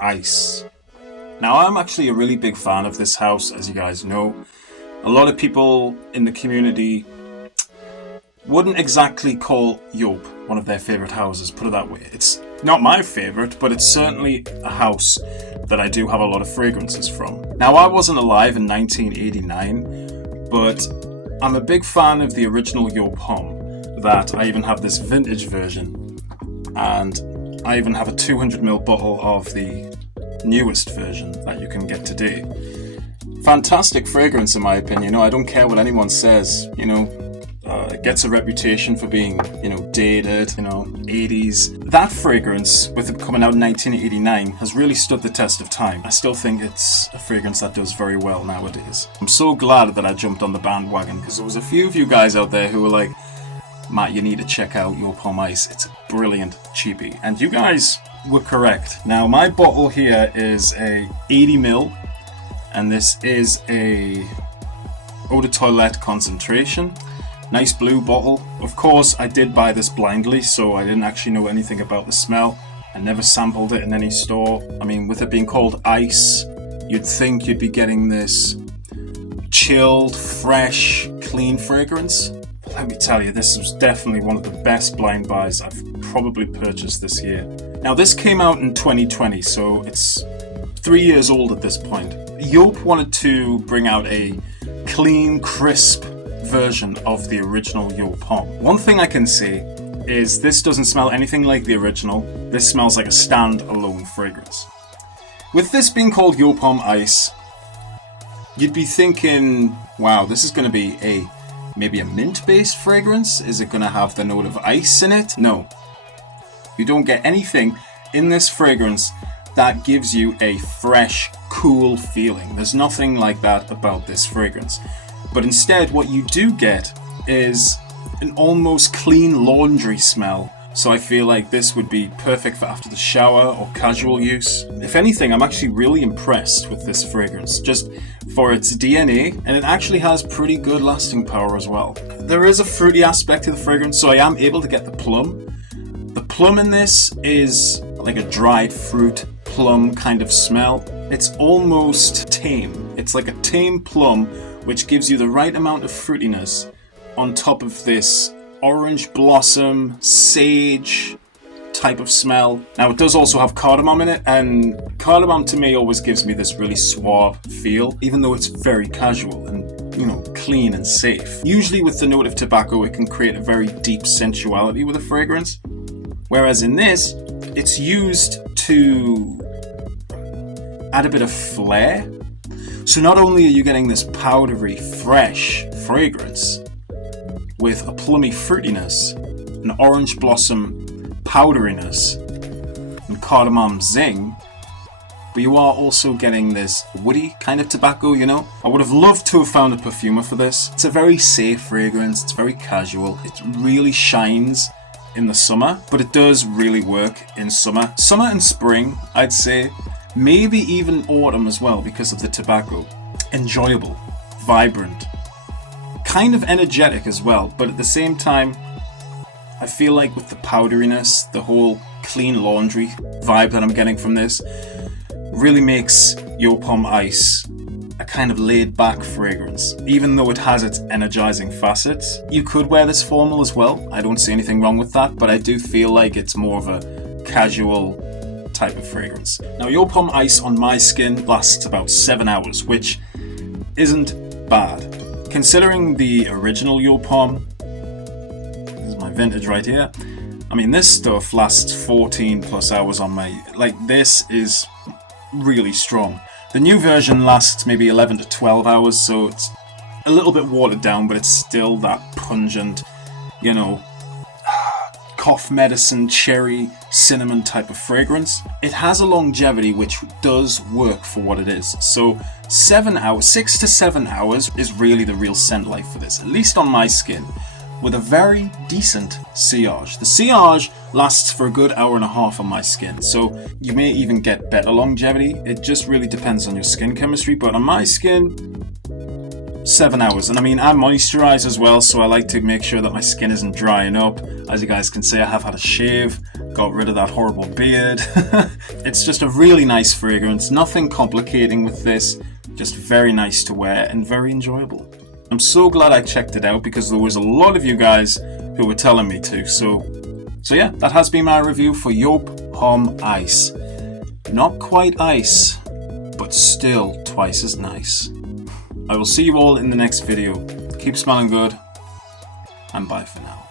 Ice. Now, I'm actually a really big fan of this house, as you guys know. A lot of people in the community wouldn't exactly call Joop one of their favourite houses, put it that way. It's not my favourite, but it's certainly a house that I do have a lot of fragrances from. Now, I wasn't alive in 1989, but I'm a big fan of the original Joop Homme, that I even have this vintage version, and I even have a 200ml bottle of the newest version that you can get today. Fantastic fragrance in my opinion. I don't care what anyone says, it gets a reputation for being, dated, 80s. That fragrance, with it coming out in 1989, has really stood the test of time. I still think it's a fragrance that does very well nowadays. I'm so glad that I jumped on the bandwagon, because there was a few of you guys out there who were like, Matt, you need to check out Joop Homme Ice. It's a brilliant cheapie. And you guys were correct. Now, my bottle here is a 80ml, and this is a eau de toilette concentration. Nice blue bottle. Of course, I did buy this blindly, so I didn't actually know anything about the smell. I never sampled it in any store. I mean, with it being called Ice, you'd think you'd be getting this chilled, fresh, clean fragrance. Let me tell you, this was definitely one of the best blind buys I've probably purchased this year. Now, this came out in 2020, so it's 3 years old at this point. Joop wanted to bring out a clean, crisp version of the original Joop Homme. One thing I can say is this doesn't smell anything like the original. This smells like a stand-alone fragrance. With this being called Joop Homme Ice, you'd be thinking, wow, this is going to be maybe a mint-based fragrance? Is it going to have the note of ice in it? No. You don't get anything in this fragrance that gives you a fresh, cool feeling. There's nothing like that about this fragrance. But instead, what you do get is an almost clean laundry smell. So I feel like this would be perfect for after the shower or casual use. If anything, I'm actually really impressed with this fragrance, just for its DNA, and it actually has pretty good lasting power as well. There is a fruity aspect to the fragrance, so I am able to get the plum. The plum in this is like a dried fruit plum kind of smell. It's almost tame. It's like a tame plum, which gives you the right amount of fruitiness on top of this orange blossom, sage type of smell. Now, it does also have cardamom in it, and cardamom to me always gives me this really suave feel, even though it's very casual and, clean and safe. Usually with the note of tobacco, it can create a very deep sensuality with a fragrance, whereas in this, it's used to add a bit of flair. So not only are you getting this powdery, fresh fragrance with a plummy fruitiness, an orange blossom powderiness, and cardamom zing, but you are also getting this woody kind of tobacco, I would have loved to have found a perfumer for this. It's a very safe fragrance, it's very casual, it really shines in the summer, but it does really work in summer. Summer and spring, I'd say. Maybe even autumn as well because of the tobacco. Enjoyable, vibrant, kind of energetic as well, but at the same time, I feel like with the powderiness, the whole clean laundry vibe that I'm getting from this really makes Joop Homme Ice a kind of laid-back fragrance. Even though it has its energizing facets, you could wear this formal as well. I don't see anything wrong with that, but I do feel like it's more of a casual type of fragrance. Now, Joop Homme Ice on my skin lasts about 7 hours, which isn't bad. Considering the original Joop Homme, this is my vintage right here, I mean, this stuff lasts 14 plus hours on my, this is really strong. The new version lasts maybe 11 to 12 hours, so it's a little bit watered down, but it's still that pungent, cough medicine, cherry, cinnamon type of fragrance. It has a longevity which does work for what it is. So 6 to 7 hours is really the real scent life for this, at least on my skin, with a very decent sillage. The sillage lasts for a good hour and a half on my skin, so you may even get better longevity. It just really depends on your skin chemistry, but on my skin, 7 hours. And I mean, I moisturize as well, so I like to make sure that my skin isn't drying up. As you guys can see, I have had a shave. got rid of that horrible beard. It's just a really nice fragrance, nothing complicating with this, just very nice to wear and very enjoyable. I'm so glad I checked it out because there was a lot of you guys who were telling me to. So yeah, that has been my review for Joop Homme Ice. Not quite ice, but still twice as nice. I will see you all in the next video. Keep smelling good, and bye for now.